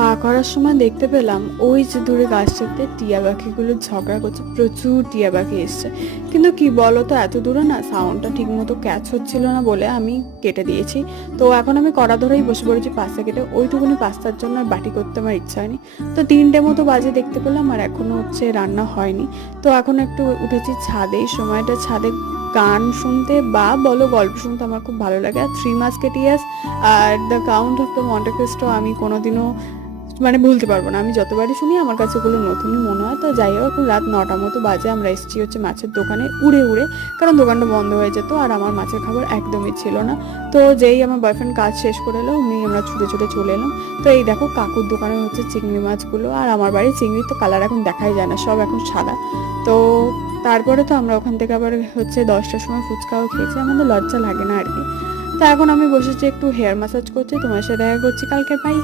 চা করার সময় দেখতে পেলাম ওই যে দূরে গাছটাতে টিয়া পাখিগুলো ঝগড়া করছে, প্রচুর টিয়া পাখি এসছে। কিন্তু কি বলো তো, এত দূরে না সাউন্ডটা ঠিক মতো ক্যাচ হচ্ছিল না বলে আমি কেটে দিয়েছি। তো এখন আমি কড়া ধরেই বসে পড়েছি পাস্তা কেটে, ওইটুকুনি পাস্তার জন্য আর বাটি করতে আমার ইচ্ছা হয়নি। তো 3টে মতো বাজে দেখতে পেলাম, আর এখনো হচ্ছে রান্না হয়নি। তো এখন একটু উঠেছি ছাদে, এই সময়টা ছাদে গান শুনতে বা বলো গল্প শুনতে আমার খুব ভালো লাগে। আর 3 Musketeers are the count of the Monte Christo আমি কোনোদিনও মানে ভুলতে পারবো না। আমি যতবারই শুনি আমার কাছে ওগুলো নতুনই মনে হয়। তো যাই হোক, এখন রাত 9টা মতো বাজে, আমরা এসেছি হচ্ছে মাছের দোকানে উড়ে উড়ে, কারণ দোকানটা বন্ধ হয়ে যেত আর আমার মাছের খাবার একদমই ছিল না। তো যেই আমার বয়ফ্রেন্ড কাজ শেষ করে এলো অমনি আমরা ছুটে ছুটে চলে এলাম। তো এই দেখো কাকুর দোকানে হচ্ছে চিংড়ি মাছগুলো, আর আমার বাড়ির চিংড়ির তো কালার এখন দেখাই যায় না, সব এখন সাদা। তো তারপরে তো আমরা ওখান থেকে আবার হচ্ছে 10টার সময় ফুচকাও খেয়েছি, আমাদের লজ্জা লাগে না আর কি। তো এখন আমি বসেছি একটু হেয়ার ম্যাসাজ করছি, তোমার সাথে দেখা করছি কালকে, বাই।